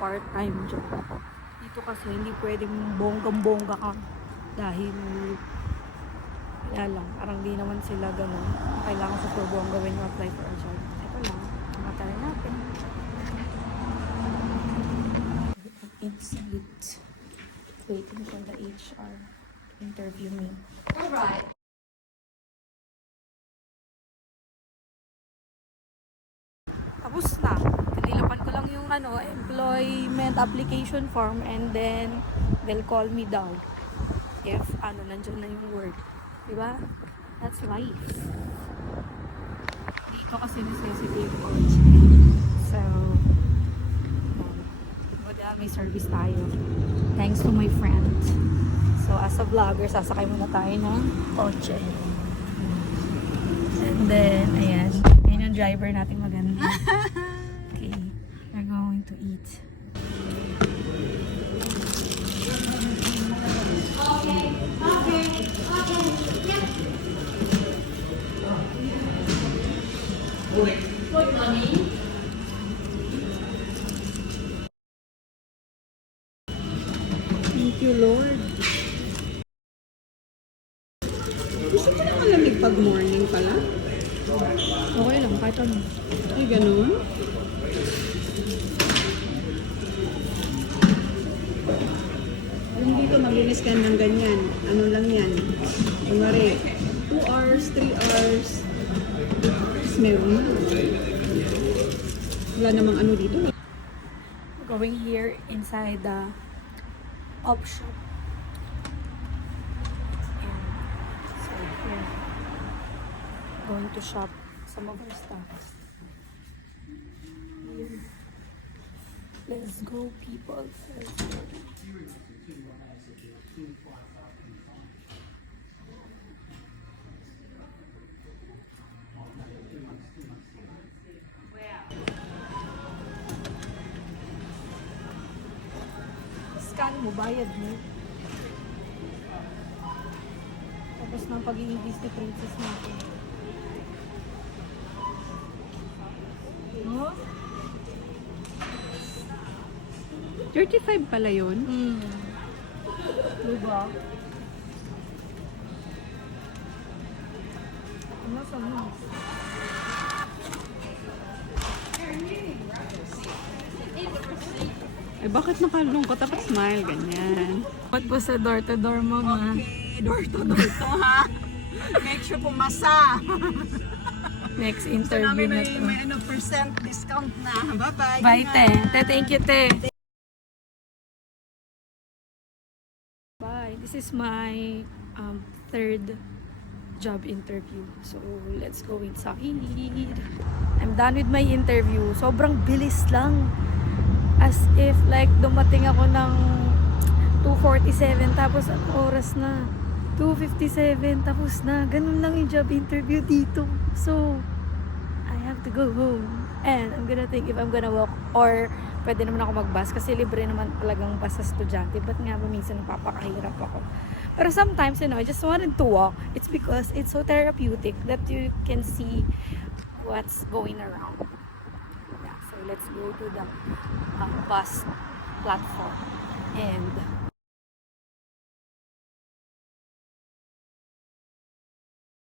part-time job. Dito kasi hindi pwedeng bonggang-bongga ka dahil kaya lang, parang di naman sila ganun. Kailangan sa turbo ang gawin yung apply for a job. Ito lang, matala natin. Inside. Waiting for the HR interview me. Alright. Tapos na. Kanilapan ko lang yung employment application form and then they'll call me daw if nandyan na yung work. Diba? That's life. Dito kasi necessity yung coach. So, may service tayo. Thanks to my friend. So, as a vlogger, sasakay muna tayo ng kotse. And then, ayan. Yan yung driver natin maganda. Okay. We're going to eat. Good morning. Thank you, Lord. Gusto ko na malamig pag morning pala. Okay lang, kahit ano. Ay, ganun? Kung dito maglinis ka ng ganyan, ano lang yan? Kunwari, 2 hours, 3 hours. Smell mo. Wala namang ano dito. Going here inside the op shop. So here, going to shop some of our stuff. Here. Let's go, people. Let's go. Scan mo, bayad mo. Tapos ng pagiging Disney princess natin. No? 35 pala yun. Diba? Ano sa mo? Eh, bakit nakalungkot? Dapat smile, ganyan. Ba't po sa door-to-door mo, ma? Okay, door to ha? Make sure pumasa. Next interview na to. May percent discount na. Bye-bye. Bye, te. Te, thank you, te. Bye. This is my third job interview. So, let's go inside. I'm done with my interview. Sobrang bilis lang. As if like dumating ako ng 2:47 tapos ang oras na 2:57 tapos na. Ganun lang yung job interview dito. So, I have to go home. And I'm gonna think if I'm gonna walk or pwede naman ako mag-bus kasi libre naman talagang bus sa estudyante. Ba't nga ba minsan napapakahirap ako? Pero sometimes, I just wanted to walk. It's because it's so therapeutic that you can see what's going around. Yeah, so let's go to the bus platform and